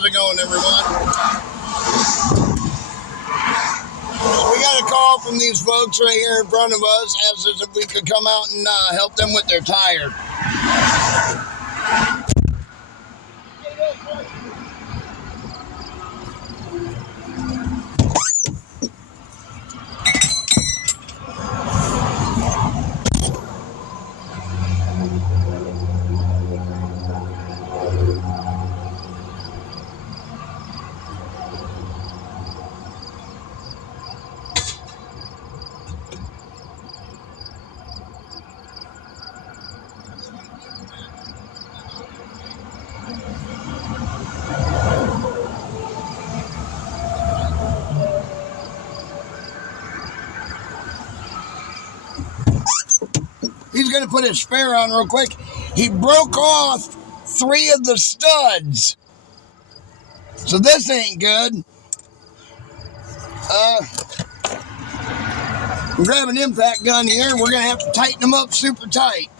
how's it going, everyone? We got a call from these folks right here in front of us, asked us if we could come out and help them with their tire. He's going to put his spare on real quick. He broke off 3 of the studs. So this ain't good. We're grabbing an impact gun here. We're going to have to tighten them up super tight.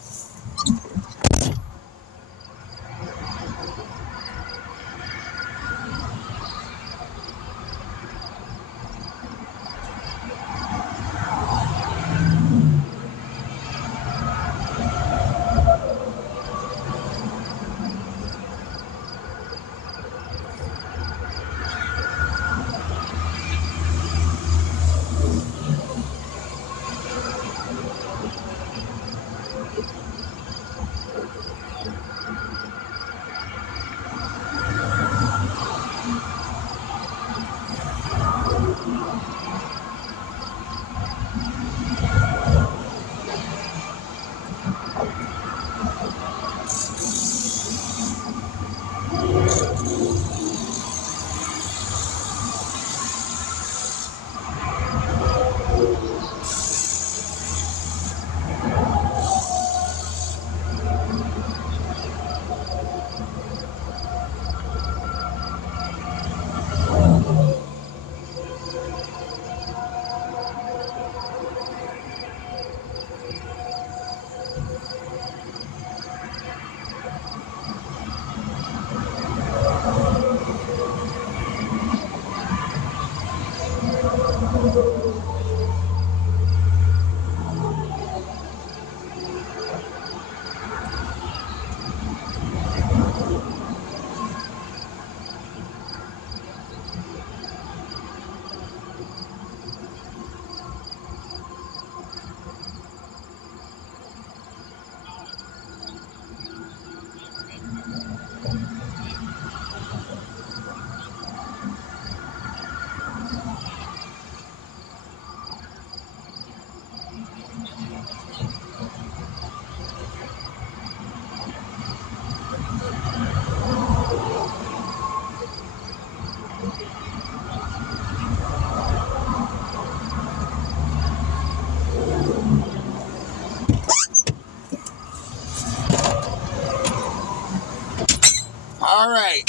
All right.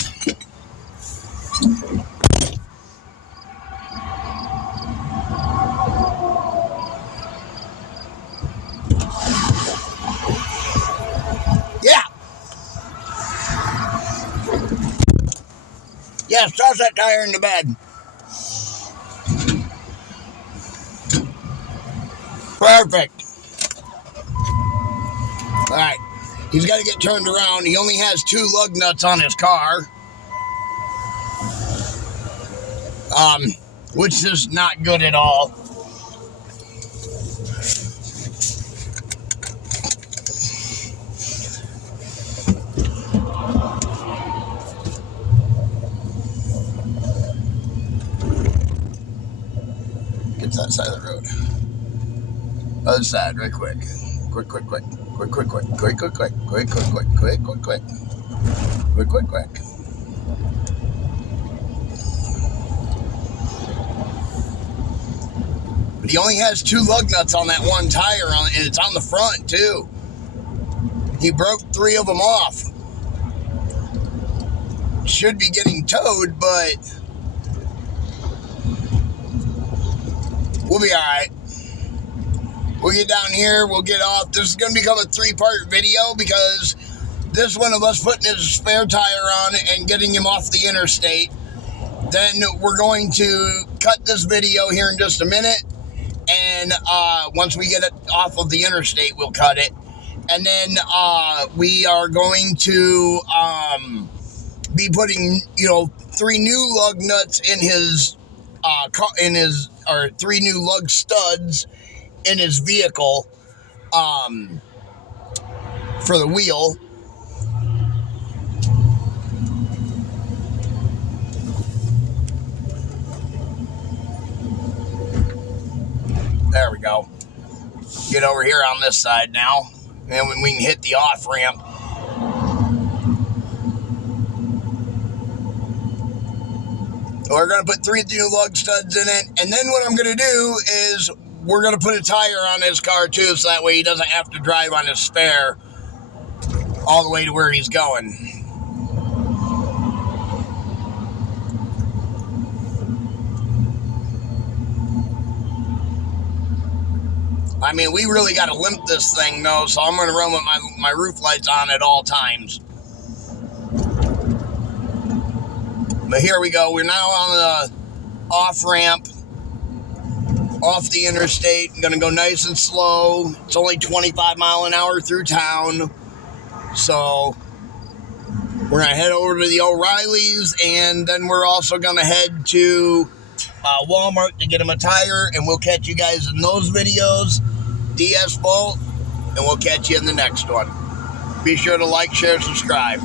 Yeah. Yes, toss that tire in the bed. Perfect. All right. He's got to get turned around. He only has 2 lug nuts on his car. Which is not good at all. Get to that side of the road. Other side, right quick. Quick. But he only has 2 lug nuts on that one tire, and it's on the front, too. He broke 3 of them off. Should be getting towed, but we'll be all right. We'll get down here. We'll get off. This is going to become a 3-part video because this one of us putting his spare tire on and getting him off the interstate. Then we're going to cut this video here in just a minute. And once we get it off of the interstate, we'll cut it. And then we are going to be putting, 3 new lug nuts in his car, or 3 new lug studs in his vehicle for the wheel. There we go. Get over here on this side now, and when we can hit the off ramp. We're going to put 3 new lug studs in it, and then what I'm going to do is we're going to put a tire on his car too, so that way he doesn't have to drive on his spare all the way to where he's going. I mean, we really got to limp this thing, though, so I'm going to run with my roof lights on at all times. But here we go. We're now on the off-ramp, off the interstate. I'm going to go nice and slow. It's only 25 mile an hour through town. So we're going to head over to the O'Reilly's, and then we're also going to head to Walmart to get him a tire, and we'll catch you guys in those videos. DS Bolt, and we'll catch you in the next one. Be sure to like, share, subscribe.